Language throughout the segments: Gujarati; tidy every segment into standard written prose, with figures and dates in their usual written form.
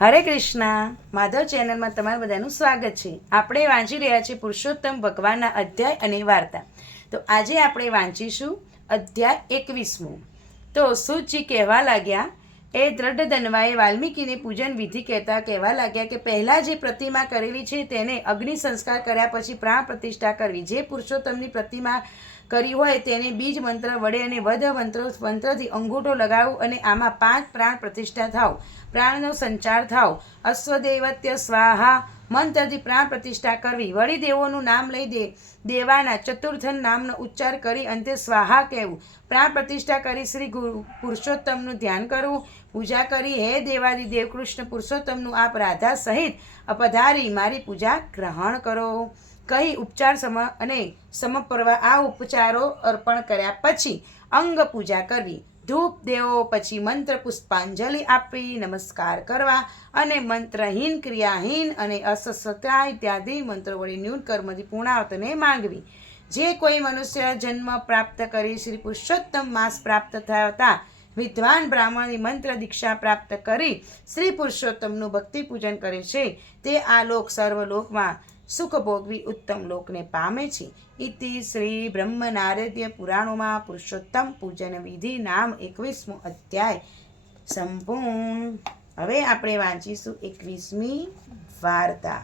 હરે કૃષ્ણ માધવ ચેનલમાં તમારું બધાનું સ્વાગત છે। આપણે વાંચી રહ્યા છીએ પુરુષોત્તમ ભગવાનના અધ્યાય અને વાર્તા। તો આજે આપણે વાંચીશું અધ્યાય 21મો। તો સુતજી કહેવા લાગ્યા, એ દ્રઢ ધનવાએ વાલ્મીકીને પૂજન વિધિ કહેવા લાગ્યા કે પહેલાં જે પ્રતિમા કરેલી છે તેને અગ્નિ સંસ્કાર કર્યા પછી પ્રાણ પ્રતિષ્ઠા કરવી। જે પુરુષોત્તમની પ્રતિમા કરી હોય તેને બીજ મંત્ર વડે અને વધ મંત્રથી અંગૂઠો લગાવવું અને આમાં 5 પ્રાણ પ્રતિષ્ઠા થાવ, પ્રાણનો સંચાર થાવ। અશ્વદેવત્ય સ્વાહા મંત્રથી પ્રાણ પ્રતિષ્ઠા કરવી। વળી દેવોનું નામ લઈ દેવાના ચતુર્થન નામનો ઉચ્ચાર કરી અંતે સ્વાહા કહેવું। પ્રાણ પ્રતિષ્ઠા કરી શ્રી પુરુષોત્તમનું ધ્યાન કરવું, પૂજા કરી હે દેવાદિદેવ કૃષ્ણ પુરુષોત્તમનું આપ રાધા સહિત પધારી મારી પૂજા ગ્રહણ કરો કહી ઉપચાર સમપર્વા આ ઉપચારો અર્પણ કર્યા પછી અંગ પૂજા કરવી। ધૂપ દેવો પછી મંત્ર પુષ્પાંજલિ આપવી, નમસ્કાર કરવા અને મંત્રહીન ક્રિયાહીન અને અસત્ય ઇત્યાદિ મંત્રો વડે ન્યૂન કર્મથી પૂર્ણાવતને માંગવી। જે કોઈ મનુષ્ય જન્મ પ્રાપ્ત કરી શ્રી પુરુષોત્તમ માસ પ્રાપ્ત થતા વિદ્વાન બ્રાહ્મણની મંત્ર દીક્ષા પ્રાપ્ત કરી શ્રી પુરુષોત્તમનું ભક્તિ પૂજન કરે છે તે આ લોક સર્વલોકમાં સુખ ભોગવી ઉત્તમ લોકને પામે છે। ઇતિ શ્રી બ્રહ્મ નારદ્ય પુરાણોમાં પુરુષોત્તમ પૂજન વિધિ નામ 21મો અધ્યાય સંપૂર્ણ। હવે આપણે વાંચીશું 21મી વાર્તા।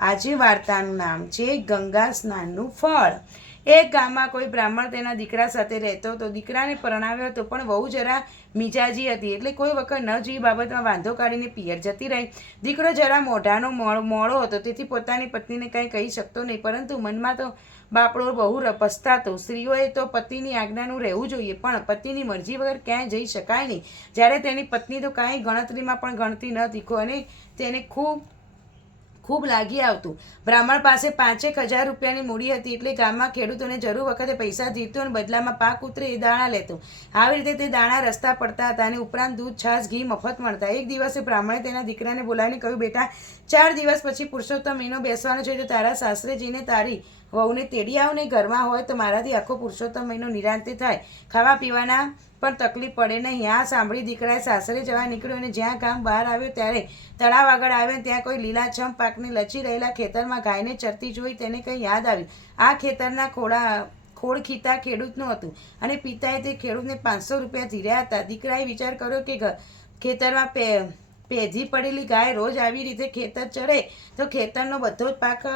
આજે વાર્તાનું નામ છે ગંગા સ્નાનનું ફળ। એક ગામમાં કોઈ બ્રાહ્મણ તેના દીકરા સાથે રહેતો હતો। દીકરાને પરણાવ્યો હતો પણ વહુ જરા મિજાજી હતી, એટલે કોઈ વખત ન જોઈ બાબતમાં વાંધો કાઢીને પિયર જતી રહી। દીકરો જરા મોઢાનો મોળો હતો, તેથી પોતાની પત્નીને કંઈ કહી શકતો નહીં, પરંતુ મનમાં તો બાપડો બહુ પસ્તાતો। સ્ત્રીઓએ તો પતિની આજ્ઞાનું રહેવું જોઈએ, પણ પતિની મરજી વગર ક્યાંય જઈ શકાય નહીં। જ્યારે તેની પત્ની તો કાંઈ ગણતરીમાં પણ ગણતી ન દીખો અને તેને ખૂબ લાગી આવતું। બ્રાહ્મણ પાસે 5,000 રૂપિયાની મૂડી હતી, એટલે ગામમાં ખેડૂતોને જરૂર વખતે પૈસા દીધો અને બદલામાં પાક ઉતરે એ દાણા લેતો। આવી રીતે તે દાણા રસ્તા પડતા હતા અને ઉપરાંત દૂધ, છાશ, ઘી મફત મળતા। એક દિવસે બ્રાહ્મણે તેના દીકરાને બોલાવીને કહ્યું, બેટા, 4 દિવસ પછી પુરુષોત્તમ મહિનો બેસવાનો છે, તો તારા સાસરે જઈને તારી વહુને તેડી આવ ને ઘરમાં હોય તો મારાથી આખો પુરુષોત્તમ મહિનો નિરાંતે થાય, ખાવા પીવાના પણ તકલીફ પડે નહીં। આ સાંભળી દીકરાએ સાસરે જવા નીકળ્યો અને જ્યાં ગામ બહાર આવ્યો ત્યારે તળાવ આગળ આવ્યો, ત્યાં કોઈ લીલાછમ પાકને લચી રહેલા ખેતરમાં ગાયને ચરતી જોઈ તેને કંઈ યાદ આવ્યું। આ ખેતરના ખોળખીતા ખેડૂતનું હતું અને પિતાએ તે ખેડૂતને 500 રૂપિયા ધીર્યા હતા। દીકરાએ વિચાર કર્યો કે ખેતરમાં પેધી પડેલી ગાય રોજ આવી રીતે ખેતર ચરે તો ખેતરનો બધો જ પાક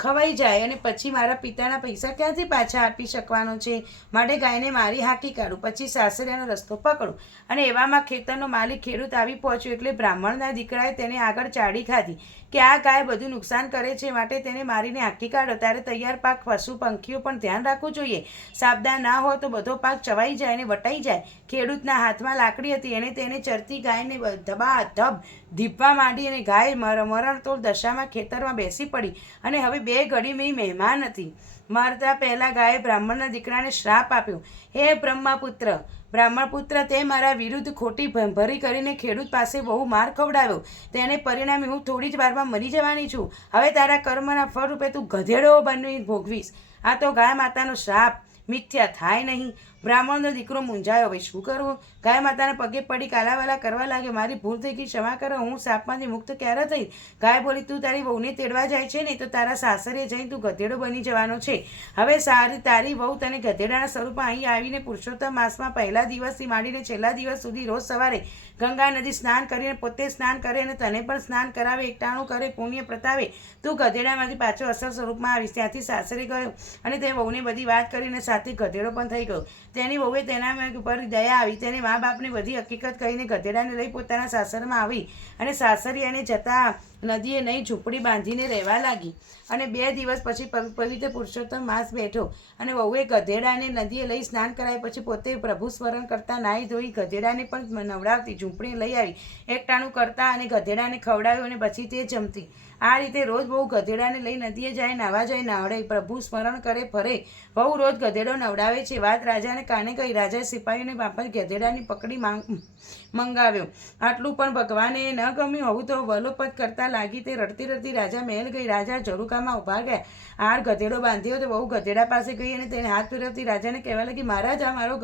ખવાઈ જાય અને પછી મારા પિતાના પૈસા ક્યાંથી પાછા આપી શકવાનો છે, માટે ગાયને મારી હાંકી કાઢું, પછી સાસરિયાનો રસ્તો પકડું। અને એવામાં ખેતરનો માલિક ખેડૂત આવી પહોંચ્યો, એટલે બ્રાહ્મણના દીકરાએ તેને આગળ ચાડી ખાધી કે આ ગાય બધું નુકસાન કરે છે, માટે તેને મારીને હાંકી કાઢો। ત્યારે તૈયાર પાક પશુ પંખીઓ પણ ધ્યાન રાખવું જોઈએ, સાબદા ના હોય તો બધો પાક ચવાઈ જાય અને વટાઈ જાય। ખેડૂતના હાથમાં લાકડી હતી, એને તેને ચરતી ગાયને ધબાધબ ધીપવા માંડી અને ગાય મરણતોલ દશામાં ખેતરમાં બેસી પડી અને હવે 2 ઘડી મહેમાન હતી। મરતા પહેલા ગાયે બ્રાહ્મણના દીકરાને શ્રાપ આપ્યો, હે બ્રાહ્મણ પુત્ર, તે મારા વિરુદ્ધ ખોટી ભરી કરીને ખેડૂત પાસે બહુ માર ખવડાવ્યો, તેને પરિણામે હું થોડી જ વારમાં મરી જવાની છું। હવે તારા કર્મના ફળ રૂપે તું ગધેડો બની ભોગવીશ। આ તો ગાય માતાનો શ્રાપ મિથ્યા થાય નહીં। બ્રાહ્મણનો દીકરો મૂંઝાયો, હવે શું કરવું? ગાય માતાને પગે પડી કાલાવાલા કરવા લાગ્યો, મારી ભૂલ થઈ ગઈ, ક્ષમા કરો, હું શાપમાંથી મુક્ત ક્યારે થઈ? ગાય બોલી, તું તારી વહુને તેડવા જાય છે ને, તો તારા સાસરે જઈને તું ગધેડો બની જવાનો છે। હવે તારી વહુ તને ગધેડાના સ્વરૂપમાં અહીં આવીને પુરુષોત્તમ માસમાં પહેલા દિવસથી માંડીને છેલ્લા દિવસ સુધી રોજ સવારે ગંગા નદી સ્નાન કરીને પોતે સ્નાન કરે અને તને પણ સ્નાન કરાવે, એકટાણું કરે, પુણ્ય પ્રતાપે તું ગધેડામાંથી પાછો અસલ સ્વરૂપમાં આવીશ। ત્યાંથી સાસરે ગયો અને તે વહુને બધી વાત કરીને સાથે ગધેડો પણ થઈ ગયો। તેની વહુએ તેના ઉપર દયા આવી, તેને મા બાપને બધી હકીકત કહીને ગધેડાને લઈ પોતાના સાસરમાં આવી અને સાસરિયાને જતા નદીએ નહીં ઝૂંપડી બાંધીને રહેવા લાગી। અને 2 દિવસ પછી પવિત્ર પુરુષોત્તમ માસ બેઠો અને વહુએ ગધેડાને નદીએ લઈ સ્નાન કરાય, પછી પોતે પ્રભુ સ્મરણ કરતા નાહી ધોઈ ગધેડાને પણ નવડાવતી, ઝૂંપડી લઈ આવી, એકટાણું કરતા અને ગધેડાને ખવડાવ્યું અને પછી તે જમતી। આ રીતે રોજ બહુ ગધેડાને લઈ નદીએ જાય, નાવા જાય, નવડાવે, પ્રભુ સ્મરણ કરે, ફરે। બહુ રોજ ગધેડો નવડાવે છે। વાત રાજાને કાને કહી, રાજાએ સિપાહીઓને બાપા ગધેડાની પકડી મંગાવ્યો। આટલું પણ ભગવાને ન ગમ્યું, હવે તો વલોપત કરતા લાગી। તે રડતી રડતી રાજા મહેલ ગઈ। રાજા ઝરૂખામાં ઊભા ગયા, આર ગધેડો બાંધ્યો તો બહુ ગધેડા પાસે ગઈ અને તેને હાથ ફેરવતી રાજાને કહેવા લાગી, મહારાજ, આ મારો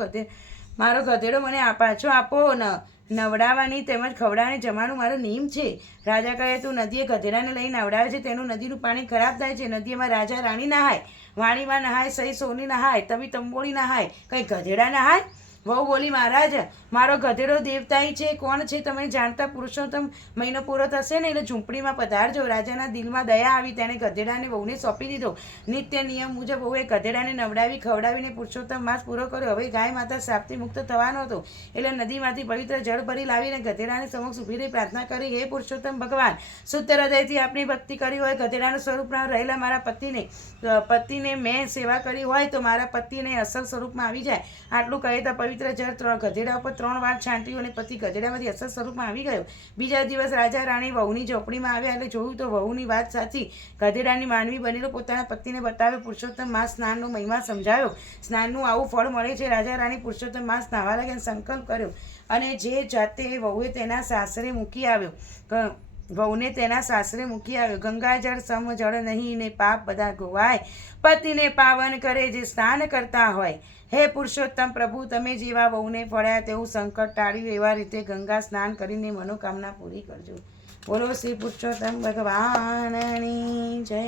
મારો ગધેડો મને પાછો આપો ને નવડાવવાની તેમજ ખવડાવવાની જમાનું મારો નિયમ છે. રાજા કહે તું નદીએ ગધેડાને લઈ નવડાવે છે તેનું નદીનું પાણી ખરાબ થાય છે. નદીમાં રાજા રાણી નહાય, વાણીમાં નહાય, સહી સોની નહાય, તવી તંબોળી નહાય, કંઈ ગધેડા નહાય? વહુ બોલી મહારાજ મારો ગધેડો દેવતાઈ છે. કોણ છે તમે જાણતા? પુરુષોત્તમ મહિનો પૂરો થશે ને એટલે ઝૂંપડીમાં પધારજો. રાજાના દિલમાં દયા આવી, તેણે ગધેડાને વહુને સોંપી દીધો. નિત્ય નિયમ મુજબ વહુએ ગધેડાને નવડાવી ખવડાવીને પુરુષોત્તમ માસ પૂરો કર્યો. હવે ગાય માતા શાપથી મુક્ત થવાનો હતો એટલે નદીમાંથી પવિત્ર જળ ભરી લાવીને ગધેડાને સમક્ષ ઊભી રહી પ્રાર્થના કરી, હે પુરુષોત્તમ ભગવાન, શુદ્ધ હૃદયથી આપની ભક્તિ કરી હોય, ગધેડાનું સ્વરૂપમાં રહેલા મારા પતિને મેં સેવા કરી હોય તો મારા પતિને અસલ સ્વરૂપમાં આવી જાય. આટલું કહે તો પવિત્ર જળ ગધેડા ઉપર 3 વાર છાંટ્યું અને પતિ ગધેડામાંથી અસલ સ્વરૂપમાં આવી ગયો. બીજા દિવસ રાજા રાણી વહુની ઝોપડીમાં આવ્યા એટલે જોયું તો વહુની વાત સાચી. ગધેડાની માનવી બનેલો પોતાના પતિને બતાવ્યો. પુરુષોત્તમ માસ સ્નાનનો મહિમા સમજાયો. સ્નાનનું આવું ફળ મળે છે. રાજા રાણી પુરુષોત્તમ માસ નાહવા લાગ્યા, સંકલ્પ કર્યો અને જે જાતે વહુએ તેના સાસરે મૂકી આવ્યો ગંગાજળ સમ જળ નહીં ને પાપ બધા ગોવાય, પતિને પાવન કરે જે સ્નાન કરતા હોય. હે પુરુષોત્તમ પ્રભુ, તમે જેવા વહુને ફળ્યા તેવું સંકટ ટાળ્યું એવા રીતે ગંગા સ્નાન કરીને મનોકામના પૂરી કરજો. બોલો શ્રી પુરુષોત્તમ ભગવાનની જય.